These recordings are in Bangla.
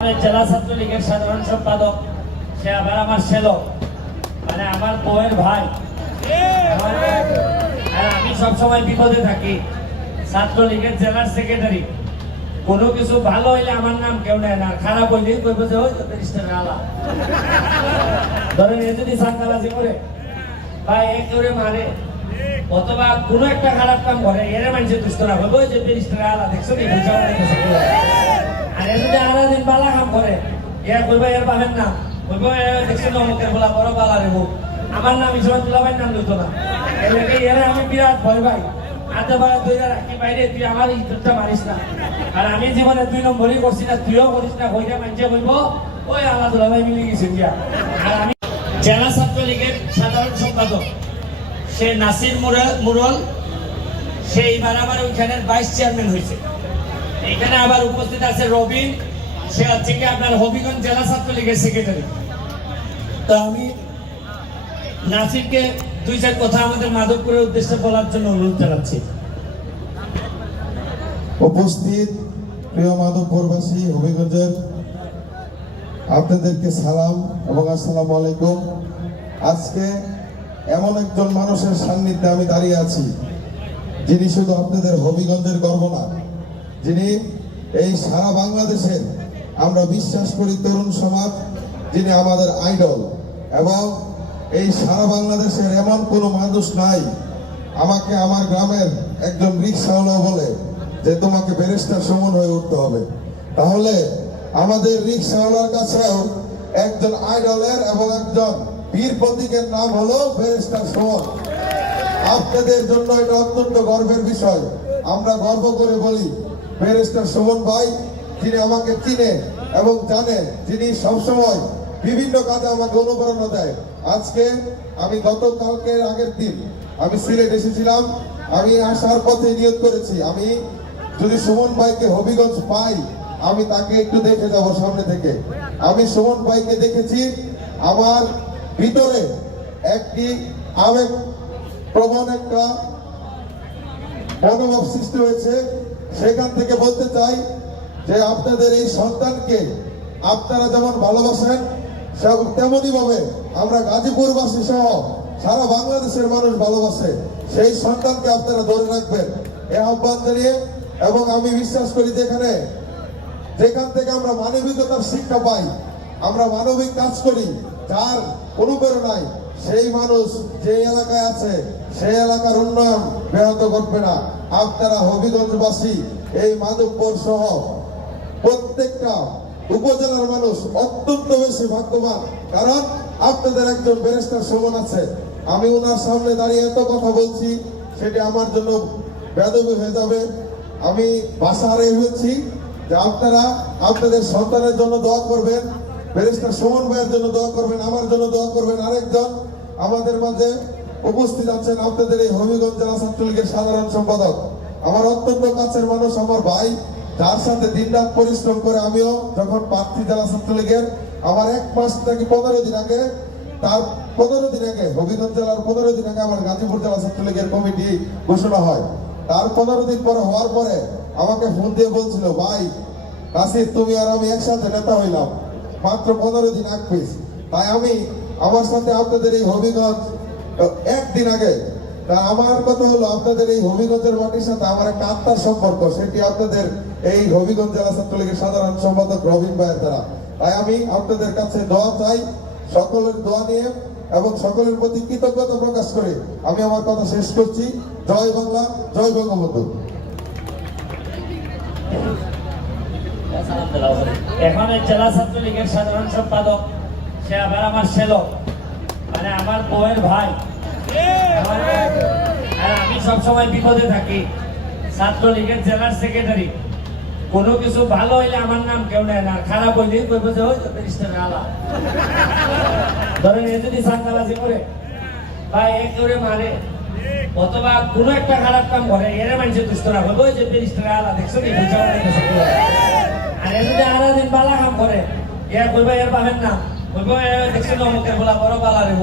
জেলা ছাত্রলীগের সাধারণ সম্পাদক, সে আবার আমার ছেলে, মানে আমার বউয়ের ভাই। আর আমি সবসময় বিপদে থাকি। ছাত্রলীগের জেলার সেক্রেটারি, কোনো কিছু ভালো হইলে আমার নাম কেউ নেয় না, খারাপ হইলেই কইব যে ওই আলা ধরেন এ যদি সাংকাবাজি করে বা এ করে মারে অথবা কোনো একটা খারাপ কাম করে, এর মানুষের দুষ্ট না হইব যে ব্যারিস্টার আলা দেখছো নি বুঝাও। আর এ যদি আধা দিন বালা কাম করে, এর কইব এর পাবেন না, কইব দেখছো না অমুকের বলা বড় বালা রেব, আমার নাম হিসেবে তুলাবার নাম লইতো না। এর আমি বিরাট ভয় পাই। আধা বাড়া তুই রাখি বাইরে, তুই আমার ইজ্জতটা মারিস না। আর আমি জীবনে 2 নম্বরই করছি না, তুইও করিস না, হইলে মানুষে বলবো ওই আল্লাহ দুলাভাই মিলে গেছে দিয়া। আর আমি জেলা ছাত্রলীগের সাধারণ সম্পাদক, সে নাসির মুরল, সে এইবার আবার ওইখানের ভাইস চেয়ারম্যান হয়েছে। এখানে আবার উপস্থিত আছে রবিন, সে হচ্ছে কি আপনার হবিগঞ্জ জেলা ছাত্রলীগের সেক্রেটারি। তো আমি নাসিরকে 2-4 কথা আমাদের মাধবপুরের উদ্দেশ্যে বলার জন্য অনুরোধ জানাচ্ছি। উপস্থিত প্রিয় মাধবপুরবাসী, হবিগঞ্জের আপনাদেরকে সালাম এবং আসসালামু আলাইকুম। আজকে এমন একজন মানুষের সান্নিধ্যে আমি দাঁড়িয়ে আছি, যিনি শুধু আপনাদের হবিগঞ্জের গর্ব না, যিনি এই সারা বাংলাদেশের আমরা বিশ্বাস করি তরুণ সমাজ, যিনি আমাদের আইডল। এবং এই সারা বাংলাদেশের এমন কোনো মানুষ নাই আমাকে আমার গ্রামের একজন রিক্সাওয়ালা বলে যে তোমাকে ব্যারিস্টার সুমন হয়ে উঠতে হবে। তাহলে আমাদের রিক্সাওয়ালার কাছেও একজন আইডলের এবং একজন বীর প্রতীকের নাম হলো ব্যারিস্টার সুমন। আপনাদের জন্য এটা অত্যন্ত গর্বের বিষয়। আমরা গর্ব করে বলি ব্যারিস্টার সুমন ভাই, যিনি আমাকে চিনে এবং জানে, যিনি সবসময় বিভিন্ন কাজে আমাকে অনুপ্রেরণা দেয়। আজকে আমি গতকালকের আগের দিন আমি সিলেট এসেছিলাম। আমি আসার পথে নিয়ত করেছি, আমি যদি সুমন ভাইকে হবিগঞ্জ পাই, আমি তাকে একটু দেখে যাব সামনে থেকে। আমি সুমন ভাইকে দেখেছি, আমার ভিতরে একটি আবেগ প্রবণ একটা মনোভাব সৃষ্টি হয়েছে। সেখান থেকে বলতে চাই যে আপনাদের এই সন্তানকে আপনারা যেমন ভালোবাসেন, তেমনই ভাবে আমরা গাজীপুরবাসী সহ সারা বাংলাদেশের মানুষ ভালোবাসে। সেই সন্তানকে আপনারা ধরে রাখবেন এই আহ্বান জানিয়ে। এবং আমি বিশ্বাস করি যেখান থেকে আমরা মানবিকতার শিক্ষা পাই, আমরা মানবিক কাজ করি, যার অনুপ্রেরণায় সেই মানুষ যে এলাকায় আছে সেই এলাকার উন্নয়ন ব্যাহত করবে না। আপনারা হবিগঞ্জবাসী, এই মাধবপুর সহ প্রত্যেকটা উপজেলার মানুষ অত্যন্ত বেশি ভাগ্যবান, কারণ আপনাদের একজন ব্যারিস্টার সুমন আছে। আমি ওনার সামনে দাঁড়িয়ে এত কথা বলছি, সেটি আমার জন্য বেদবি হয়ে যাবে। আমি বাসা হারিয়ে হয়েছি যে আপনারা আপনাদের সন্তানের জন্য দোয়া করবেন, ব্যারিস্টার সুমন ভাইয়ের জন্য দোয়া করবেন, আমার জন্য দোয়া করবেন। আরেকজন আমাদের মাঝে উপস্থিত আছেন আপনাদের এই হবিগঞ্জ জেলা ছাত্রলীগের সাধারণ সম্পাদক, আমার অত্যন্ত কাছের মানুষ, আমার ভাই, যার সাথে দিনরাত পরিশ্রম করে আমিও যখন প্রার্থী জেলা ছাত্রলীগের, আমার 1 মাস থেকে 15 দিন আগে, তার 15 দিন আগে হবিগঞ্জ জেলার 15 দিন আগে আমার গাজীপুর জেলা ছাত্রলীগের কমিটি ঘোষণা হয়। তার 15 দিন পরে হওয়ার পরে আমাকে ফোন দিয়ে বলছিল, ভাই নাসির, তুমি আর আমি একসাথে নেতা হইলাম মাত্র 15 দিন আগ পিস। তাই আমি আমার সাথে আপনাদের এই হবিগঞ্জ 1 দিন আগে, তা আমার কথা হলো আপনাদের এই হবিগঞ্জের মাটির সাথে আমার একটা আত্মার সম্পর্ক, সেটি আপনাদের এই হবিগঞ্জ জেলা ছাত্রলীগের সাধারণ সম্পাদক রবিন ভাইয়ের দ্বারা। তাই আমি আপনাদের কাছে দোয়া চাই, সকলের দোয়া নিয়ে এবং সকলের প্রতি কৃতজ্ঞতা প্রকাশ করে আমি আমার কথা শেষ করছি। জয় বাংলা, জয় বঙ্গবন্ধু। এখন জেলা ছাত্রলীগের সাধারণ সম্পাদক, সে আবার আমার ছেলে, মানে আমার বউয়ের ভাই। আর আমি সবসময় বিপদে থাকি। ছাত্রলীগের জেলার সেক্রেটারি, কোনো কিছু ভালো হইলে আমার নাম কেউ নেয় না, খারাপ হইলেই কইব যে ওই ব্যারিস্টার আলা ধরেন এ যদি সাংকাবাজি করে বা এ করে মারে অথবা কোনো একটা খারাপ কাম করে, এর মানুষের দুষ্ট না হইব যে ব্যারিস্টার আলা দেখছো নি বুঝাও। আর এ যদি আধা দিন বালা কাম করে, এর কইব এর পাবেন না, কইব দেখছো না অমুকের বলা বড় বালা রেব,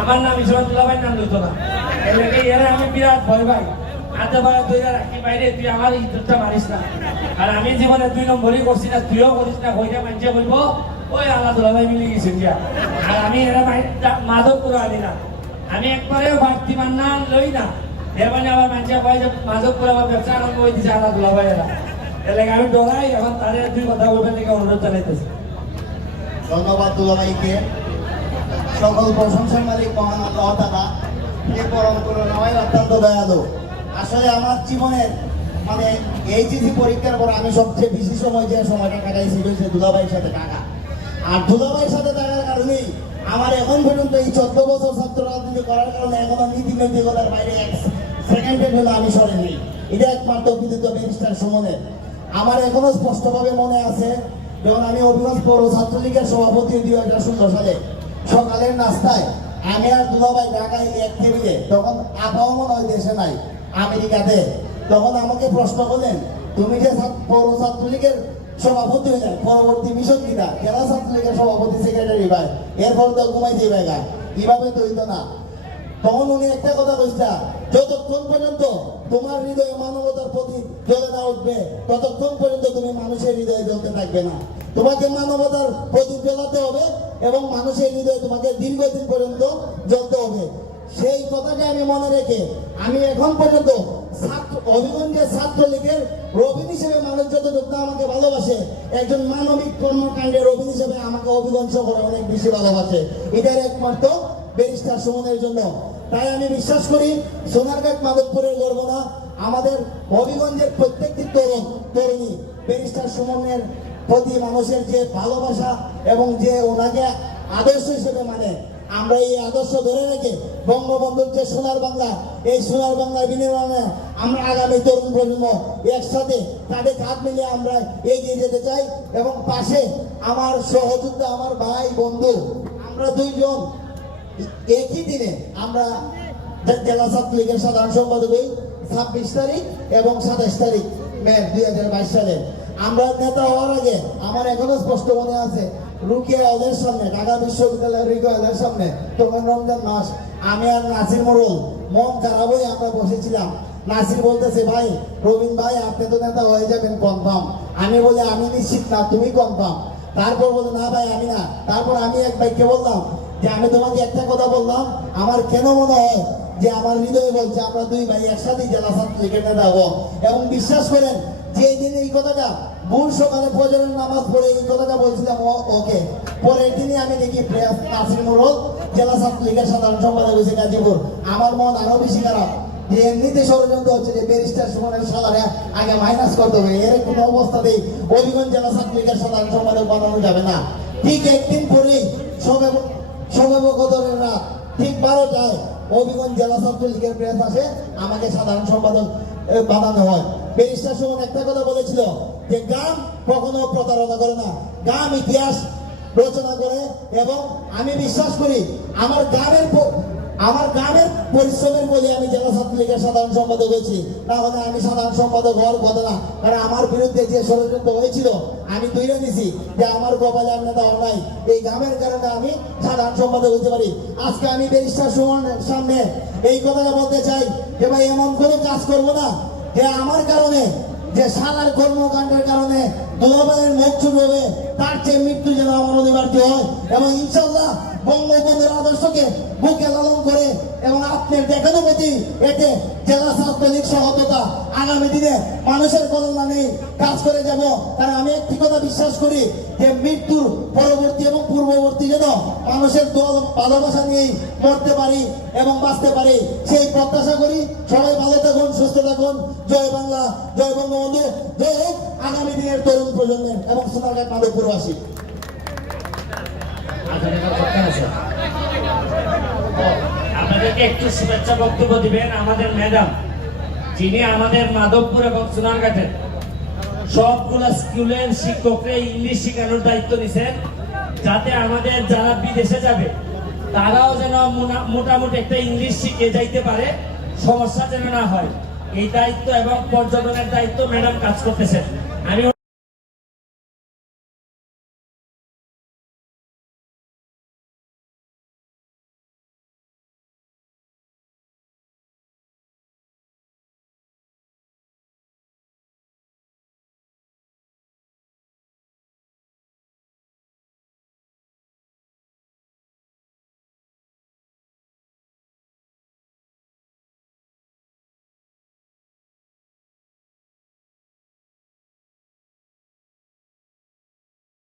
আমার নাম হিসেবে তুলাবার নাম লইতো না। এর আমি বিরাট ভয় পাই। হাতে পায়ে ধরে রাখি বাইরে তুই আমার ইজ্জতটা মারিস না আর আমি জীবনে 2 নম্বরই করছি না তুইও করিস না কইরা মানুষে বলব ওই আল্লাহ দুলাভাই মিলে গেছেন গিয়া আর আমি এরা মাধবপুর আনি না আমি একবারেও বাড়তি মান্না লই না এর মানে আমার মানুষে কয় যে মাধবপুর আমার ব্যবসা আরম্ভ হয়ে দিচ্ছে আল্লাহ দুলাভাই এরা এর লাগে আমি ডরাই এখন তাদের 2 কথা বলবেন থেকে অনুরোধ জানাইতেছি। ধন্যবাদ দুলাভাইকে। সকল প্রশংসার মালিক মহান আল্লাহ তাআলা, যে পরম করুণাময় অত্যন্ত দয়ালু। আসলে আমার জীবনের মানে এইচএসসি পরীক্ষার পর আমি সবচেয়ে বেশি সময় যে সময়টা কাটাইছি হচ্ছে দুলাভাইয়ের সাথে থাকা। আর দুলাভাইয়ের সাথে থাকার কারণেই আমার এখন পর্যন্ত এই 14 বছর ছাত্র রাজনীতি করার কারণে এখনো নীতি নৈতিকতার বাইরে এক সেকেন্ডের জন্য আমি সরেনি। এটা একমাত্র বিদ্যুৎ ব্যারিস্টার সুমনের। আমার এখনো স্পষ্টভাবে মনে আছে যখন আমি অভিবাস পৌর ছাত্রলীগের সভাপতি 2016 সালে সকালের নাস্তায় আমি আর দুলাভাই ঢাকায় এক টেবিলে, তখন আপাও মনে হয় দেশে নাই, আমেরিকাতে। তখন আমাকে প্রশ্ন করলেন, তুমি যে পৌর ছাত্রলীগের সভাপতি হয়ে যায় পরবর্তী মিশন কিনা জেলা ছাত্রলীগের সভাপতি সেক্রেটারি ভাই, এরপর তো ঘুমাই দিবে গা, কিভাবে তো হইতো না। তখন উনি একটা কথা বলছে, যতক্ষণ পর্যন্ত তোমার হৃদয়ে মানবতার প্রতি জ্বলে না উঠবে ততক্ষণ পর্যন্ত তুমি মানুষের হৃদয়ে জ্বলতে থাকবে না। তোমাকে মানবতার প্রতি জ্বলাতে হবে এবং মানুষের হৃদয়ে তোমাকে দীর্ঘদিন পর্যন্ত জ্বলতে হবে। সেই কথাকে আমি মনে রেখে আমি এখন পর্যন্ত হবিগঞ্জের ছাত্রলীগের রবিন হিসেবে মানুষ যতটুকু আমাকে ভালোবাসে, একজন মানবিক কর্মকাণ্ডের রবিন হিসেবে আমাকে হবিগঞ্জ শহরে অনেক বেশি ভালোবাসে। এটার একমাত্র ব্যারিস্টার সুমনের জন্য। তাই আমি বিশ্বাস করি সোনারঘাট মাধবপুরের গর্ব না, আমাদের হবিগঞ্জের প্রত্যেকটি তরুণী ব্যারিস্টার সুমনের প্রতি মানুষের যে ভালোবাসা এবং যে ওনাকে আদর্শ হিসেবে মানে, আমরা এই আদর্শ ধরে রেখে বঙ্গবন্ধুর যে সোনার বাংলা, এই সোনার বাংলার বিনিময়ে আমরা আগামী তরুণ প্রজন্ম একসাথে কাঁধে কাঁধ মিলিয়ে আমরা এগিয়ে যেতে চাই। এবং পাশে আমার সহযোদ্ধা, আমার ভাই বন্ধু, আমরা 2 জন একই দিনে আমরা জেলা ছাত্রলীগের সাধারণ সম্পাদক হই 26 তারিখ এবং 27 তারিখ মে 2022 সালে। আমরা নেতা হওয়ার আগে আমার এখনো স্পষ্ট মনে আছে, রুকিয়া হলের সামনে, ঢাকা বিশ্ববিদ্যালয়ের রুকিয়া হলের সামনে, তখন রমজান মাস, আমি আর নাসির মোড়ল মন খারাপ হয়ে আমরা বসেছিলাম। নাসির বলতেছে, ভাই রবিন ভাই আপনি তো নেতা হয়ে যাবেন কনফার্ম। আমি বলি আমি নিশ্চিত না, তুমি কনফার্ম। তারপর বলে না ভাই আমি না। তারপর আমি এক ভাইকে বললাম যে আমি তোমাকে একটা কথা বললাম, আমার কেন মনে হয় যে আমার হৃদয় বলছে আমরা 2 ভাই একসাথেই জেলা ছাত্রলীগের নেতা হবো। এবং বিশ্বাস করেন যে দিন এই কথাটা ভোর সকালে ফজরের নামাজ পড়ে এই কথাটা বলছিলাম ওকে, পরের দিনই আমি দেখি নাসির মোড়ল জেলা ছাত্রলীগের সাধারণ সম্পাদক হয়েছে গাজীপুর। আমার মন আরো বেশি খারাপ যে এমনিতে ষড়যন্ত্র হচ্ছে যে ব্যারিস্টার সুমনের সালারে আগে মাইনাস করতে হবে। এর কোনো অবস্থাতেই হবিগঞ্জ জেলা ছাত্রলীগের সাধারণ সম্পাদক বানানো যাবে না। ঠিক একদিন পরেই সবে কদরের রাত ঠিক 12টায় হবিগঞ্জ জেলা ছাত্রলীগের প্রেস আসে, আমাকে সাধারণ সম্পাদক বানানো হয়। ব্যারিস্টার সুমন একটা কথা বলেছিল যে গ্রাম কখনো প্রতারণা করে না, গ্রাম ইতিহাস রচনা করে। এবং আমি বিশ্বাস করি আমার গ্রামের পরিশ্রমের বলে আমি জেলা ছাত্রলীগের সাধারণ সম্পাদক হয়েছি, না হলে আমি সাধারণ সম্পাদক হওয়ার কথা না। কারণ আমার বিরুদ্ধে যে ষড়যন্ত্র হয়েছিল আমি তুলে নিছি যে আমার কপালে আর নেতা হওয়ার নাই, এই গ্রামের কারণে আমি সাধারণ সম্পাদক হতে পারি। আজকে আমি ব্যারিস্টার সুমনের সামনে এই কথাটা বলতে চাই যে ভাই এমন কোনো কাজ করবো না যে আমার কারণে, যে সালার কর্মকাণ্ডের কারণে দুলাভাইয়ের মুখ চুপ হবে, তার চেয়ে মৃত্যু যেন আমার অনিবার্য হয়। এবং ইনশাল্লাহ বঙ্গবন্ধুর আদর্শকে বুকে লালন করে এবং আপনার দেখানো প্রতি এতে জেলা ছাত্রলীগ সহযোগিতা আগামী দিনে মানুষের কল্যাণে কাজ করে যাব। কারণ আমি একটি কথা বিশ্বাস করি যে মৃত্যুর পরবর্তী এবং পূর্ববর্তী যেন মানুষের ভালোবাসা নিয়েই মরতে পারি এবং বাঁচতে পারি, সেই প্রত্যাশা করি। সবাই ভালো থাকুন, সুস্থ থাকুন। জয় বাংলা, জয় বঙ্গবন্ধু, জয় হোক আগামী দিনের তরুণ প্রজন্মের এবং সোনারঘাট মাধবপুরবাসী। আপনাদেরকে একটু শুভেচ্ছা বক্তব্য দিবেন আমাদের ম্যাডাম, যিনি আমাদের মাধবপুর এবং সোনারঘাটের সবগুলা স্কুলের শিক্ষকরা ইংলিশ শেখানোর দায়িত্ব নিছেন, যাতে আমাদের যারা বিদেশে যাবে তারাও যেন মোটামুটি একটা ইংলিশ শিখে যাইতে পারে, সমস্যা যেন না হয়। এই দায়িত্ব এবং পর্যটনের দায়িত্ব ম্যাডাম কাজ করতেছেন। আমি